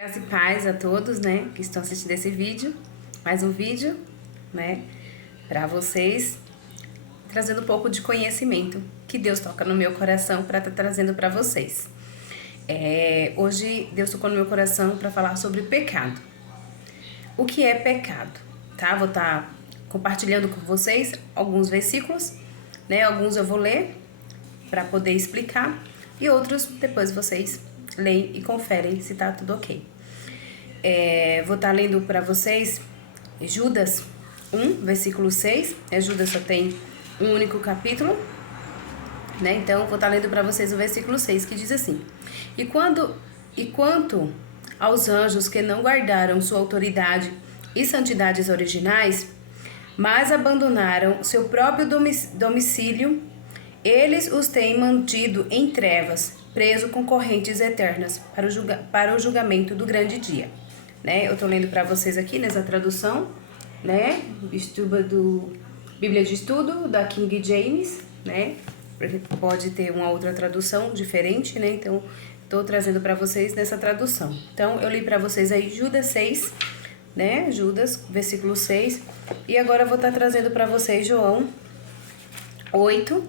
Graça e paz a todos, né, que estão assistindo esse vídeo. Mais um vídeo, né, para vocês, trazendo um pouco de conhecimento que Deus toca no meu coração para estar trazendo para vocês. Hoje Deus tocou no meu coração para falar sobre pecado. O que é pecado, tá? Vou estar compartilhando com vocês alguns versículos, né? Alguns eu vou ler para poder explicar e outros depois vocês leem e conferem se tá tudo ok. Vou estar lendo para vocês Judas 1, versículo 6. Judas só tem um único capítulo, né? Então, vou estar lendo para vocês o versículo 6, que diz assim: E quanto aos anjos que não guardaram sua autoridade e santidades originais, mas abandonaram seu próprio domicílio, eles os têm mantido em trevas, preso com correntes eternas para o julgamento do grande dia. Né? Eu estou lendo para vocês aqui nessa tradução, né? Do Bíblia de Estudo, da King James, né? Pode ter uma outra tradução diferente, né? Então, estou trazendo para vocês nessa tradução. Então, eu li para vocês aí Judas 6, né? Judas, versículo 6. E agora eu vou estar trazendo para vocês João 8,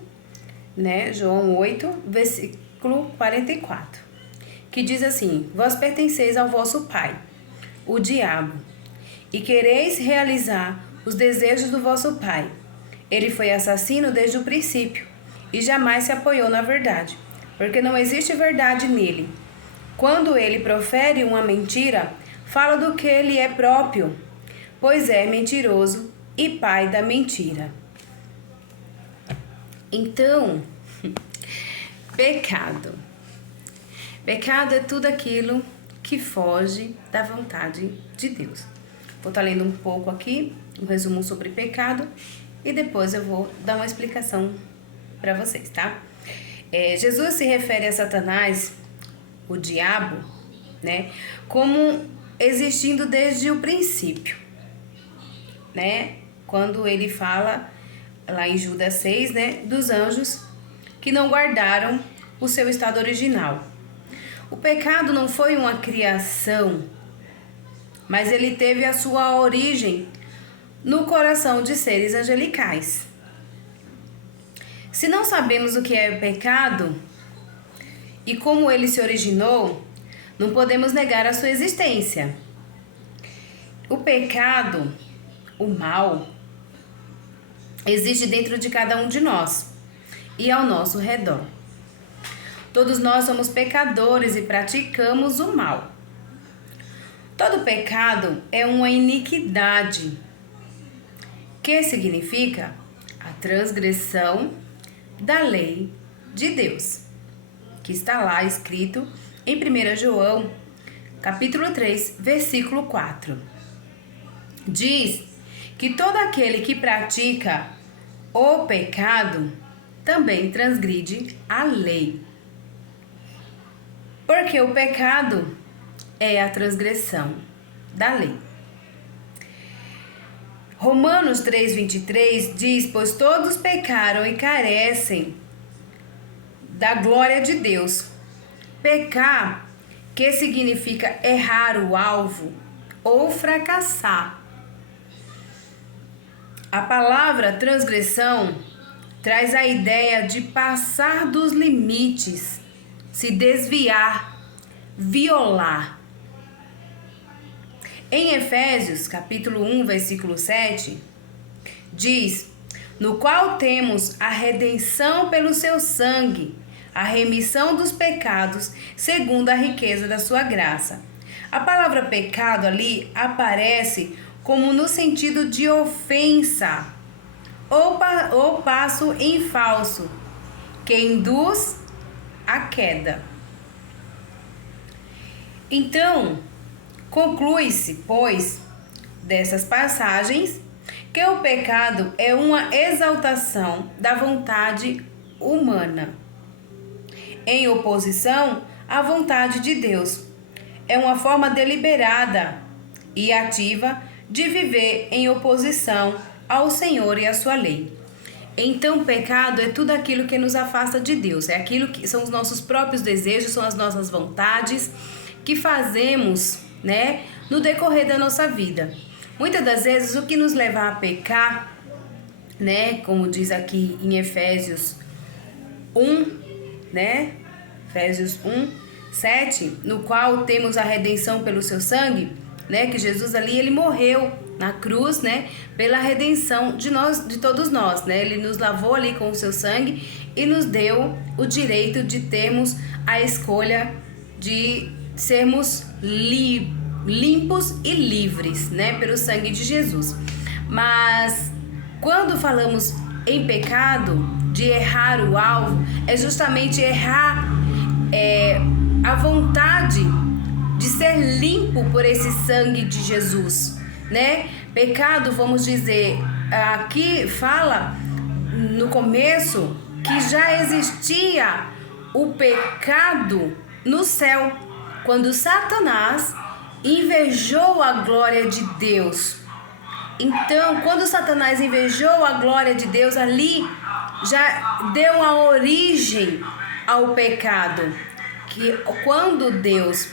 né? João 8, versículo 44, que diz assim: Vós pertenceis ao vosso pai, o diabo, e quereis realizar os desejos do vosso pai. Ele foi assassino desde o princípio e jamais se apoiou na verdade, porque não existe verdade nele. Quando ele profere uma mentira, fala do que ele é próprio, pois é mentiroso e pai da mentira. Então, pecado. Pecado é tudo aquilo que foge da vontade de Deus. Vou estar lendo um pouco aqui, um resumo sobre pecado, e depois eu vou dar uma explicação para vocês, tá? Jesus se refere a Satanás, o diabo, né, como existindo desde o princípio, né? Quando ele fala lá em Judas 6, né, dos anjos que não guardaram o seu estado original. O pecado não foi uma criação, mas ele teve a sua origem no coração de seres angelicais. Se não sabemos o que é pecado e como ele se originou, não podemos negar a sua existência. O pecado, o mal, existe dentro de cada um de nós e ao nosso redor. Todos nós somos pecadores e praticamos o mal. Todo pecado é uma iniquidade, que significa a transgressão da lei de Deus, que está lá escrito em 1 João, capítulo 3, versículo 4. Diz que todo aquele que pratica o pecado também transgride a lei. Porque o pecado é a transgressão da lei. Romanos 3,23 diz: Pois todos pecaram e carecem da glória de Deus. Pecar, que significa errar o alvo ou fracassar. A palavra transgressão traz a ideia de passar dos limites, se desviar, violar. Em Efésios, capítulo 1, versículo 7, diz: No qual temos a redenção pelo seu sangue, a remissão dos pecados, segundo a riqueza da sua graça. A palavra pecado ali aparece como no sentido de ofensa ou passo em falso, que induz a queda. Então, conclui-se, pois, dessas passagens, que o pecado é uma exaltação da vontade humana, em oposição à vontade de Deus. É uma forma deliberada e ativa de viver em oposição ao Senhor e à sua lei. Então, pecado é tudo aquilo que nos afasta de Deus, é aquilo que são os nossos próprios desejos, são as nossas vontades, que fazemos, né, no decorrer da nossa vida. Muitas das vezes o que nos leva a pecar, né, como diz aqui em Efésios 1, né, Efésios 1, 7, no qual temos a redenção pelo seu sangue, né, que Jesus ali, ele morreu na cruz, né, pela redenção de nós, de todos nós, né, ele nos lavou ali com o seu sangue e nos deu o direito de termos a escolha de sermos limpos e livres, né, pelo sangue de Jesus. Mas quando falamos em pecado, de errar o alvo, é justamente errar a vontade de ser limpo por esse sangue de Jesus, né? Pecado, vamos dizer, aqui fala no começo que já existia o pecado no céu, quando Satanás invejou a glória de Deus. Então, quando Satanás invejou a glória de Deus, ali já deu a origem ao pecado. Que quando Deus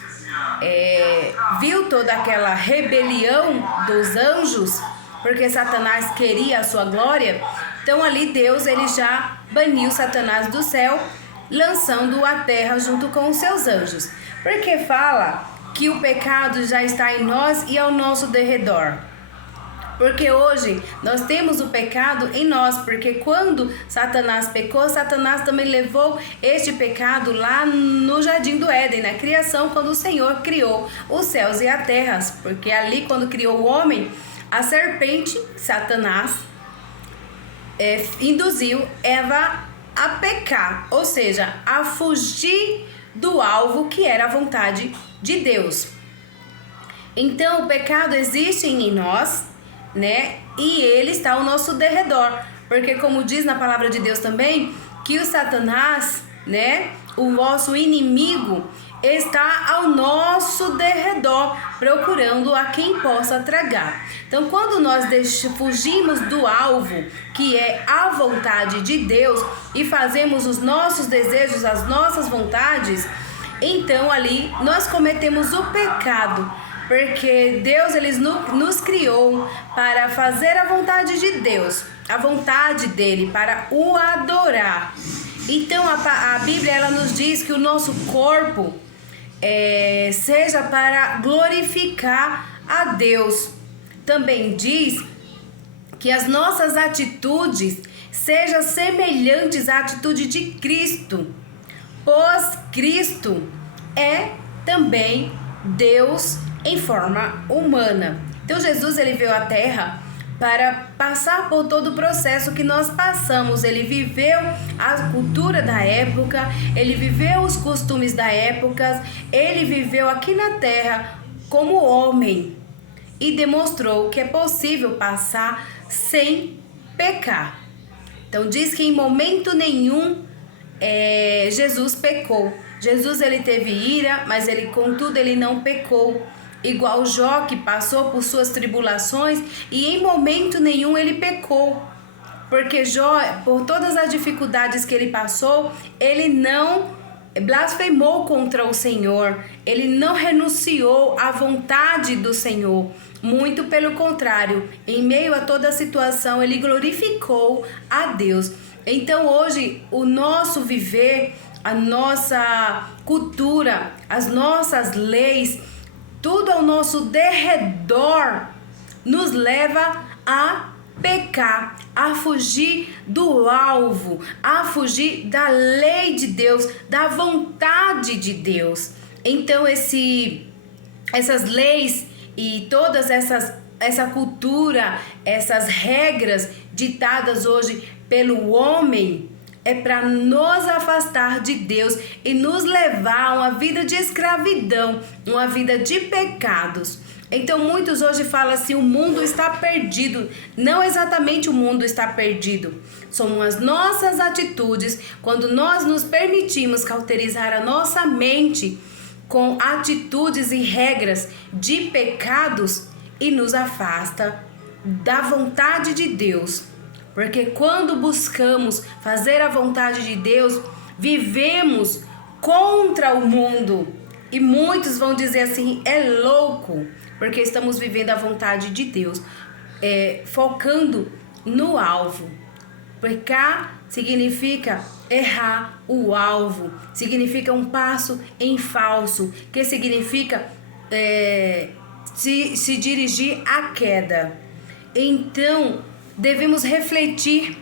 viu toda aquela rebelião dos anjos, porque Satanás queria a sua glória, então ali Deus, ele já baniu Satanás do céu, lançando-o à terra junto com os seus anjos. Porque fala que o pecado já está em nós e ao nosso derredor. Porque hoje nós temos o pecado em nós, porque quando Satanás pecou, Satanás também levou este pecado lá no Jardim do Éden, na criação, quando o Senhor criou os céus e a terra. Porque ali, quando criou o homem, a serpente, Satanás, induziu Eva a pecar, ou seja, a fugir do alvo que era a vontade de Deus. Então, o pecado existe em nós, né? E ele está ao nosso derredor, porque como diz na palavra de Deus também, que o Satanás, né, o vosso inimigo, está ao nosso derredor, procurando a quem possa tragar. Então, quando nós fugimos do alvo, que é a vontade de Deus, e fazemos os nossos desejos, as nossas vontades, então ali nós cometemos o pecado. Porque Deus, ele nos criou para fazer a vontade de Deus, a vontade dele, para o adorar. Então a Bíblia, ela nos diz que o nosso corpo seja para glorificar a Deus. Também diz que as nossas atitudes sejam semelhantes à atitude de Cristo, pois Cristo é também Deus em forma humana. Então Jesus, ele veio à Terra para passar por todo o processo que nós passamos. Ele viveu a cultura da época, ele viveu os costumes da época, ele viveu aqui na Terra como homem e demonstrou que é possível passar sem pecar. Então diz que em momento nenhum Jesus pecou. Jesus, ele teve ira, mas ele, contudo, ele não pecou. Igual Jó, que passou por suas tribulações e em momento nenhum ele pecou. Porque Jó, por todas as dificuldades que ele passou, ele não blasfemou contra o Senhor. Ele não renunciou à vontade do Senhor. Muito pelo contrário, em meio a toda a situação, ele glorificou a Deus. Então hoje, o nosso viver, a nossa cultura, as nossas leis, tudo ao nosso derredor nos leva a pecar, a fugir do alvo, a fugir da lei de Deus, da vontade de Deus. Então essas leis e todas essa cultura, essas regras ditadas hoje pelo homem, é para nos afastar de Deus e nos levar a uma vida de escravidão, uma vida de pecados. Então muitos hoje falam assim, o mundo está perdido. Não exatamente o mundo está perdido. São as nossas atitudes, quando nós nos permitimos cauterizar a nossa mente com atitudes e regras de pecados e nos afasta da vontade de Deus. Porque quando buscamos fazer a vontade de Deus, vivemos contra o mundo E muitos vão dizer assim, é louco, porque estamos vivendo a vontade de Deus, focando no alvo. Pecar significa errar o alvo, significa um passo em falso, que significa se dirigir à queda. Então, devemos refletir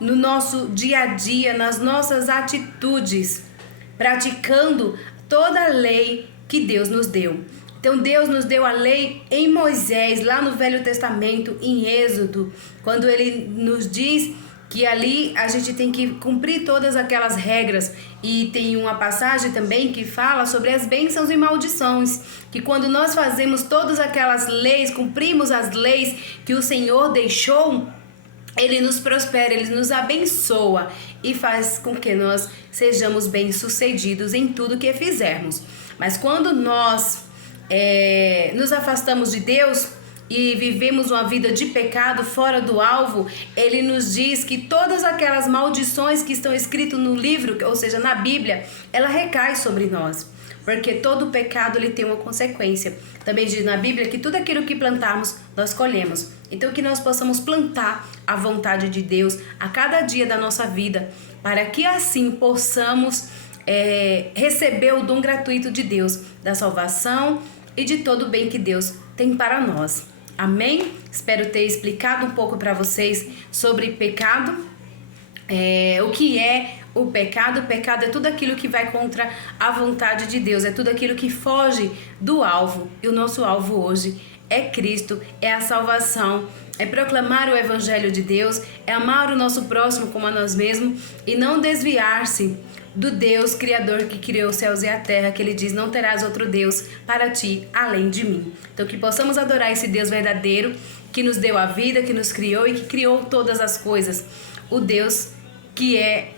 no nosso dia a dia, nas nossas atitudes, praticando toda a lei que Deus nos deu. Então Deus nos deu a lei em Moisés, lá no Velho Testamento, em Êxodo, quando ele nos diz que ali a gente tem que cumprir todas aquelas regras. E tem uma passagem também que fala sobre as bênçãos e maldições, que quando nós fazemos todas aquelas leis, cumprimos as leis que o Senhor deixou, Ele nos prospera, Ele nos abençoa e faz com que nós sejamos bem-sucedidos em tudo que fizermos. Mas quando nós nos afastamos de Deus e vivemos uma vida de pecado fora do alvo, Ele nos diz que todas aquelas maldições que estão escritas no livro, ou seja, na Bíblia, ela recai sobre nós. Porque todo pecado ele tem uma consequência. Também diz na Bíblia que tudo aquilo que plantarmos, nós colhemos. Então que nós possamos plantar a vontade de Deus a cada dia da nossa vida, para que assim possamos receber o dom gratuito de Deus, da salvação e de todo o bem que Deus tem para nós. Amém? Espero ter explicado um pouco para vocês sobre pecado. O que é o pecado? O pecado é tudo aquilo que vai contra a vontade de Deus, é tudo aquilo que foge do alvo. E o nosso alvo hoje é Cristo, é a salvação, é proclamar o Evangelho de Deus, é amar o nosso próximo como a nós mesmos e não desviar-se do Deus Criador que criou os céus e a terra, que Ele diz, não terás outro Deus para ti além de mim. Então que possamos adorar esse Deus verdadeiro que nos deu a vida, que nos criou e que criou todas as coisas. O Deus que é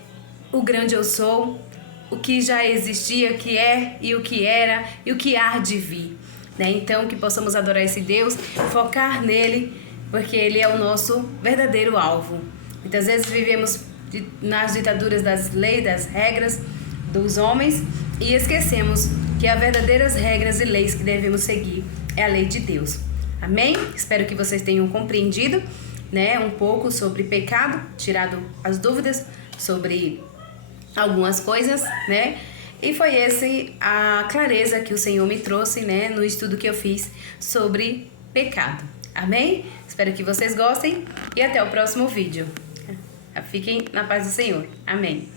o grande eu sou, o que já existia, o que é e o que era e o que há de vir. Então que possamos adorar esse Deus, focar nele, porque Ele é o nosso verdadeiro alvo. Muitas vezes vivemos nas ditaduras das leis, das regras dos homens e esquecemos que as verdadeiras regras e leis que devemos seguir é a lei de Deus. Amém? Espero que vocês tenham compreendido, um pouco sobre pecado, tirado as dúvidas sobre algumas coisas, E foi a clareza que o Senhor me trouxe, no estudo que eu fiz sobre pecado. Amém? Espero que vocês gostem e até o próximo vídeo. Fiquem na paz do Senhor. Amém.